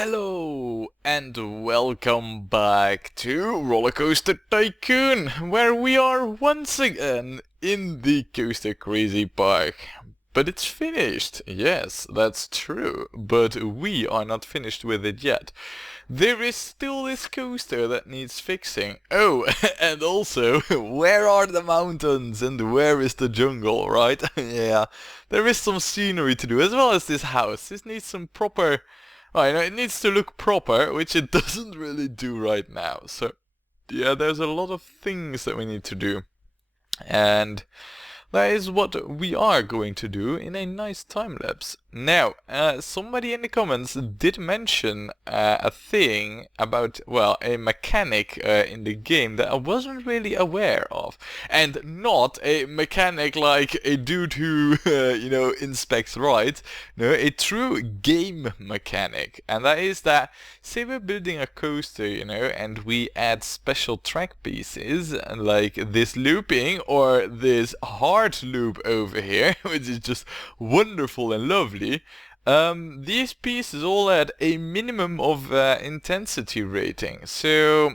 Hello and welcome back to Rollercoaster Tycoon, where we are once again in the Coaster Crazy Park. But it's finished, yes, that's true, but we are not finished with it yet. There is still this coaster that needs fixing. Oh, and also, where are the mountains and where is the jungle, right? Yeah, there is some scenery to do, as well as this house. This needs some proper... Well, you know, it needs to look proper, which it doesn't really do right now. So, yeah, there's a lot of things that we need to do. And that is what we are going to do in a nice time-lapse. Now, somebody in the comments did mention a thing about, well, a mechanic in the game that I wasn't really aware of. And not a mechanic like a dude who, you know, inspects rides. No, a true game mechanic. And that is that, say we're building a coaster, you know, and we add special track pieces, like this looping or this hard loop over here, which is just wonderful and lovely. These pieces all add a minimum of intensity rating. So,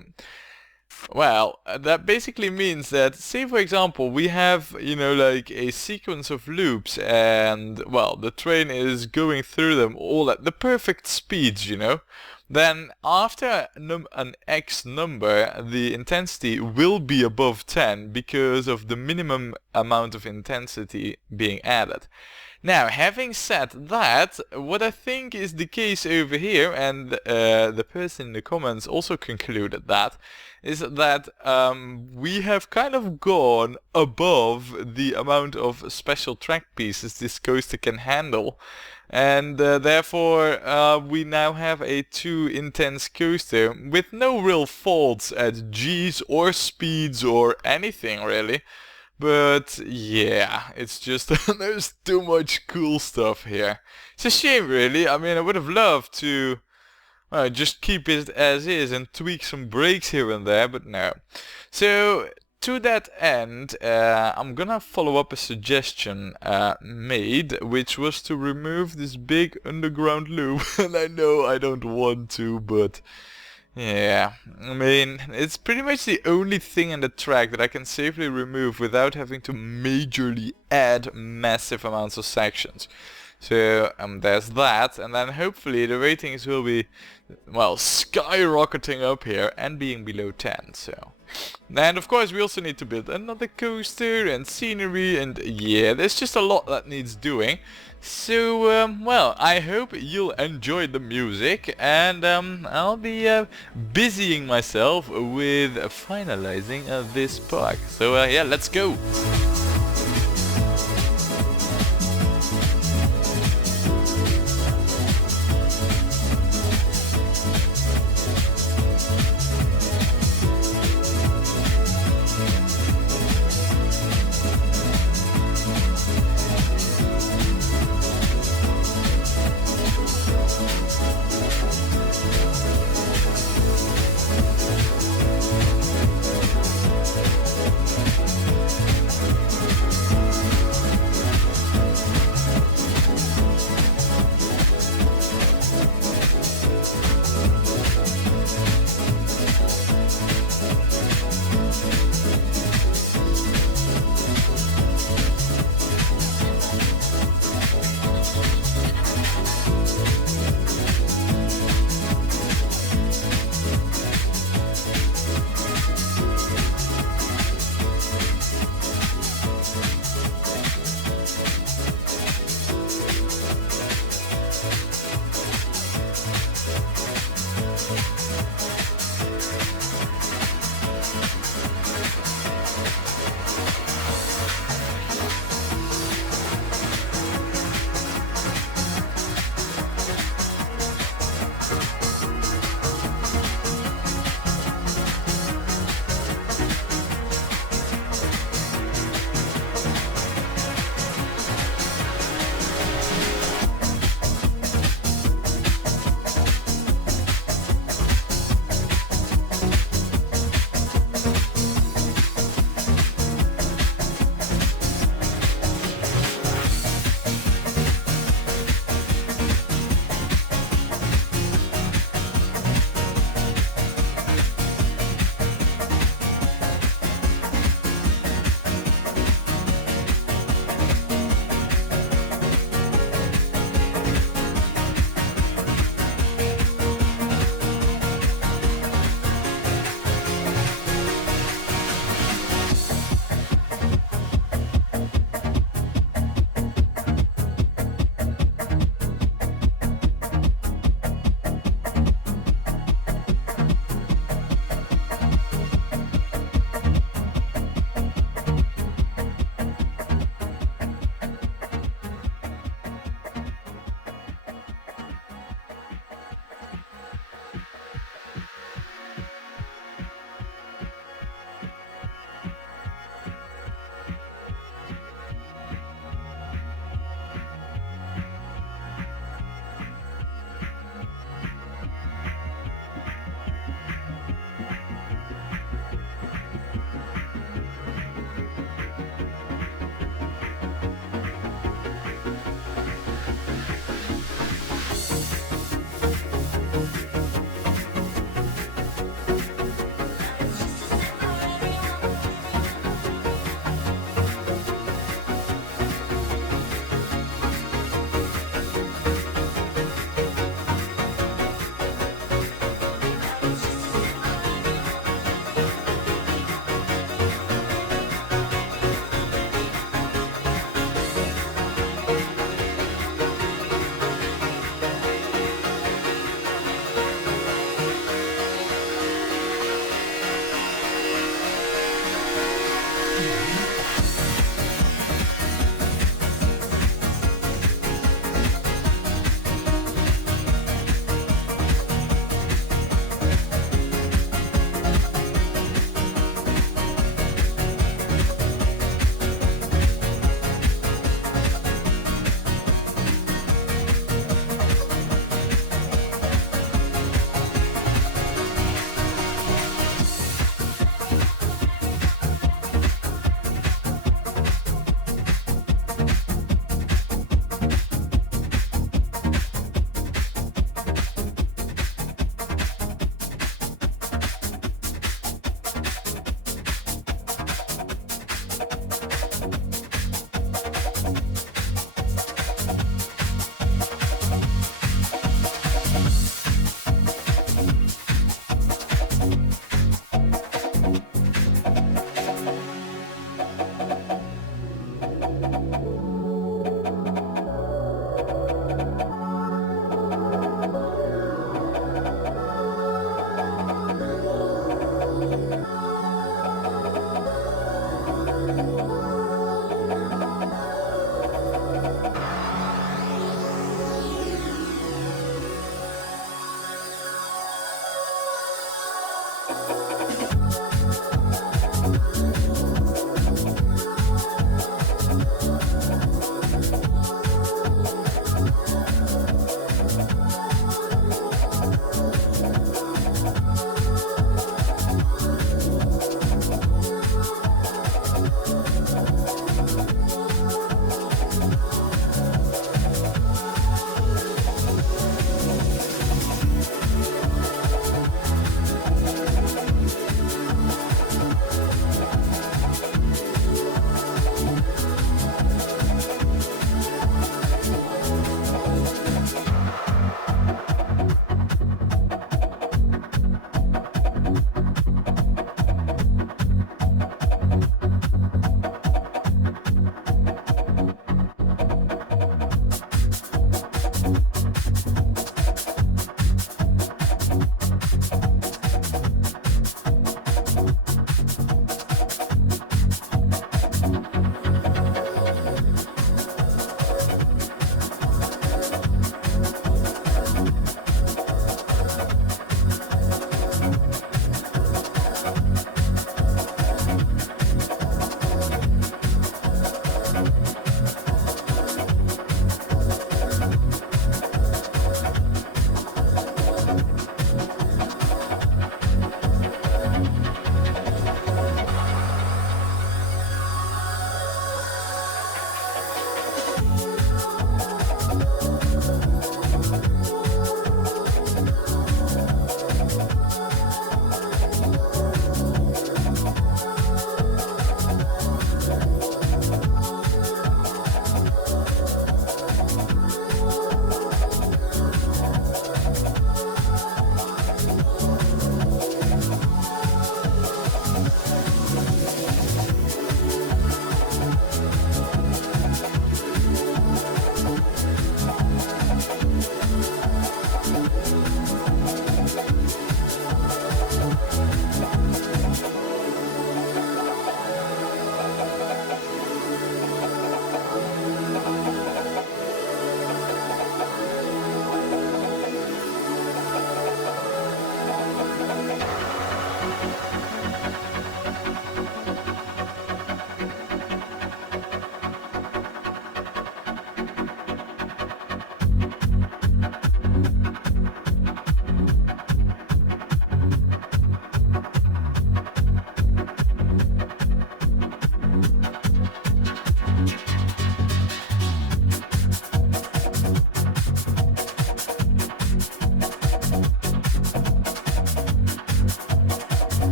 well, that basically means that, say for example, we have, you know, like a sequence of loops and, well, the train is going through them all at the perfect speeds, you know. Then after an X number, the intensity will be above 10 because of the minimum amount of intensity being added. Now, having said that, what I think is the case over here, and the person in the comments also concluded that, is that we have kind of gone above the amount of special track pieces this coaster can handle. And therefore we now have a too intense coaster with no real faults at G's or speeds or anything really. But yeah, it's just there's too much cool stuff here. It's a shame really. I mean, I would have loved to just keep it as is and tweak some brakes here and there, but no. So to that end, I'm gonna follow up a suggestion made, which was to remove this big underground loop. And I know I don't want to, but yeah, I mean, it's pretty much the only thing in the track that I can safely remove without having to majorly add massive amounts of sections. So there's that, and then hopefully the ratings will be, well, skyrocketing up here and being below 10, so. And of course we also need to build another coaster and scenery, and yeah, there's just a lot that needs doing. So, well, I hope you'll enjoy the music, and I'll be busying myself with finalizing this park. So yeah, let's go!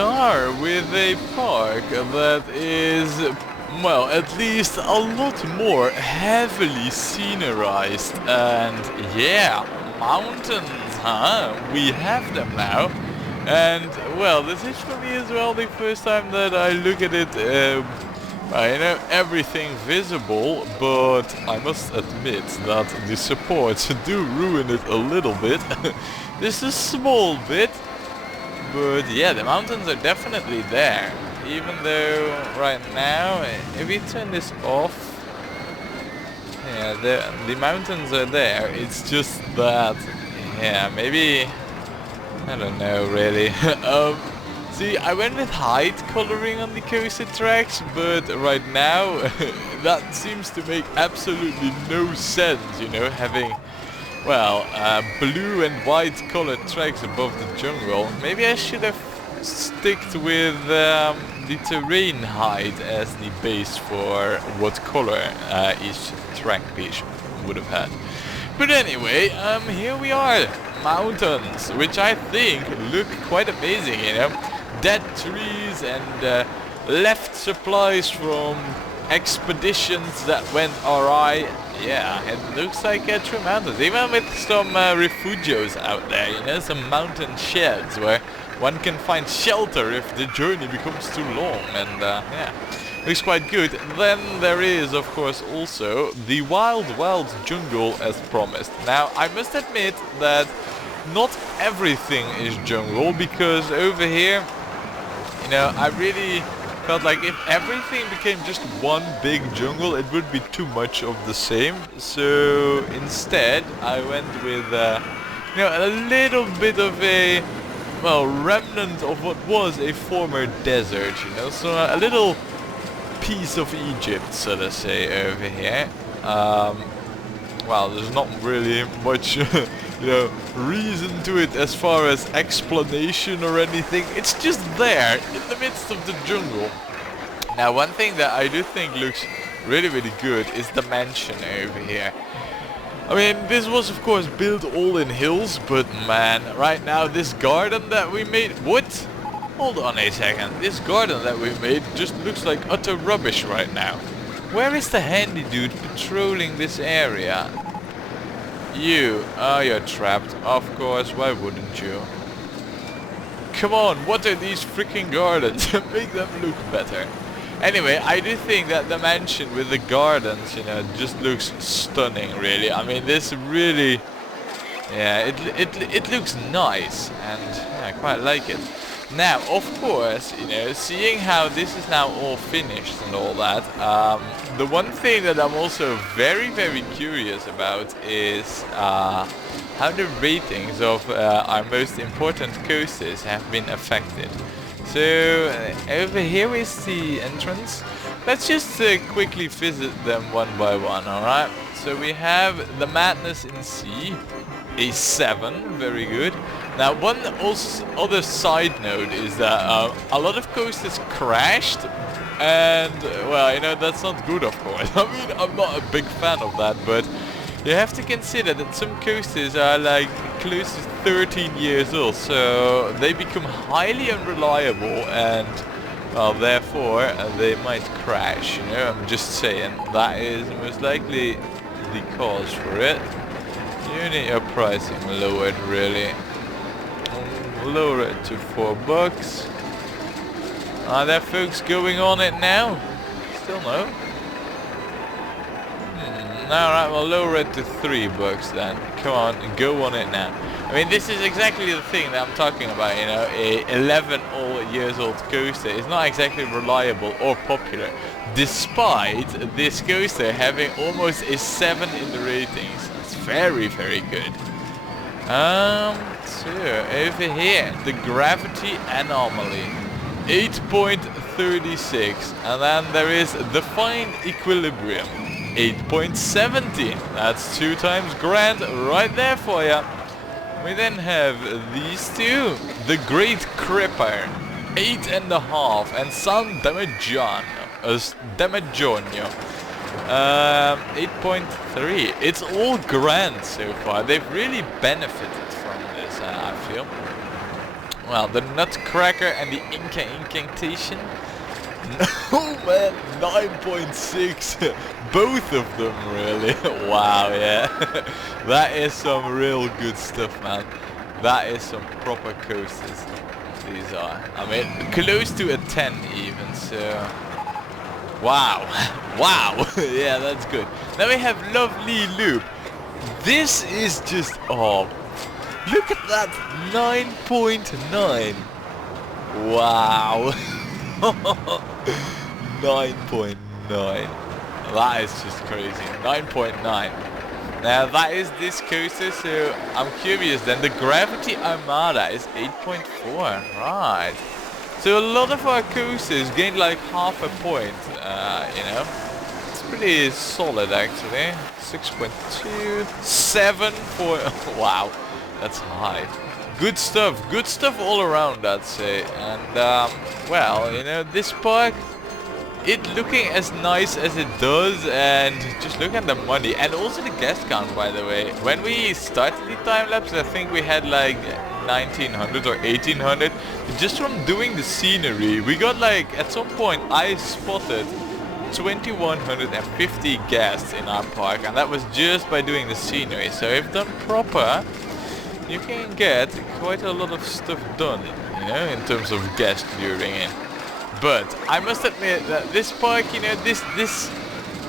are with a park that is, well, at least a lot more heavily scenerized. And yeah, mountains, huh? We have them now. And, well, this is for me as well the first time that I look at it, I know everything visible, but I must admit that the supports do ruin it a little bit. Just a small bit. But yeah, the mountains are definitely there. Even though right now, if we turn this off, yeah, the mountains are there. It's just that, yeah, maybe, I don't know really. See, I went with height coloring on the coaster tracks, but right now that seems to make absolutely no sense, you know, having, well, blue and white colored tracks above the jungle. Maybe I should have sticked with the terrain height as the base for what color each track piece would have had. But anyway, here we are, mountains, which I think look quite amazing, you know. Dead trees and left supplies from expeditions that went awry. Yeah, it looks like true mountains, even with some refugios out there, you know, some mountain sheds where one can find shelter if the journey becomes too long, and yeah, looks quite good. Then there is, of course, also the wild jungle as promised. Now, I must admit that not everything is jungle, because over here, you know, I really felt like if everything became just one big jungle, it would be too much of the same. So instead, I went with, you know, a little bit of a, well, remnant of what was a former desert, you know, so a little piece of Egypt, so to say, over here. Well, there's not really much, you know, reason to it as far as explanation or anything. It's just there, in the midst of the jungle. Now, one thing that I do think looks really good is the mansion over here. I mean, this was of course built all in hills, but man, right now this garden that we made... What? Hold on a second. This garden that we made just looks like utter rubbish right now. Where is the handy dude patrolling this area? You. Oh, you're trapped. Of course, why wouldn't you? Come on, what are these freaking gardens? Make them look better. Anyway, I do think that the mansion with the gardens, you know, just looks stunning, really. I mean, this really... Yeah, it looks nice, and yeah, I quite like it. Now, of course, you know, seeing how this is now all finished and all that, the one thing that I'm also very curious about is how the ratings of our most important coasters have been affected. So, over here is the entrance. Let's just quickly visit them one by one, alright? So we have the Madness in Sea, a 7, very good. Now, one other side note is that a lot of coasters crashed, and, well, you know, that's not good, of course. I mean, I'm not a big fan of that, but you have to consider that some coasters are like close to 13 years old, so they become highly unreliable, and, well, therefore, they might crash, you know, I'm just saying. That is most likely the cause for it. You need your pricing lowered, really. Lower it to $4. Are there folks going on it now? Still no. Alright, well, lower it to $3 then. Come on, go on it now. I mean, this is exactly the thing that I'm talking about, you know. A 11 years old coaster is not exactly reliable or popular, despite this coaster having almost a 7 in the ratings. That's very good. So over here, the gravity anomaly, 8.36, and then there is the fine equilibrium, 8.17. That's 2 times grand right there for ya. We then have these two, the Great Cripper, 8.5, and San Damigiano, 8.3. It's all grand so far. They've really benefited from this, I feel. Well, the Nutcracker and the Inca Incantation. No man, 9.6. Both of them really. Wow, yeah. That is some real good stuff, man. That is some proper coasters. These are. I mean, close to a 10 even, so... Wow. Wow. Yeah, that's good. Then we have Lovely Loop. This is just... Oh, look at that. 9.9. Wow. 9.9. That is just crazy. 9.9. Now that is this coaster, so I'm curious then. The Gravity Armada is 8.4. Right. So a lot of our coasters gained like half a point, you know. It's pretty solid actually. 6.2. 7 for... Wow. That's high. Good stuff all around, I'd say. And well, you know, this park, it looking as nice as it does, and just look at the money and also the guest count, by the way. When we started the time lapse, I think we had like 1900 or 1800. Just from doing the scenery, we got like, at some point I spotted 2150 guests in our park, and that was just by doing the scenery. So if done proper, you can get quite a lot of stuff done, you know, in terms of guest luring in. But I must admit that this park, you know, this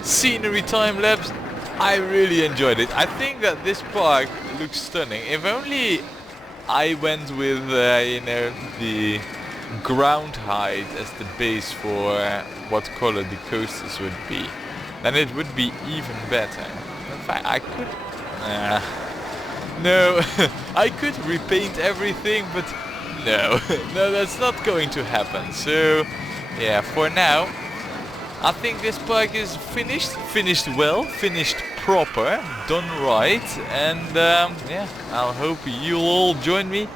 scenery time lapse, I really enjoyed it. I think that this park looks stunning. If only I went with, you know, the ground height as the base for what color the coasters would be, then it would be even better. In fact, I could... no, I could repaint everything, but no, no, that's not going to happen. So, yeah, for now, I think this park is finished well, finished proper, done right, and yeah, I'll hope you'll all join me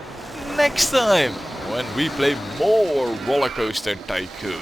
next time when we play more Rollercoaster Tycoon.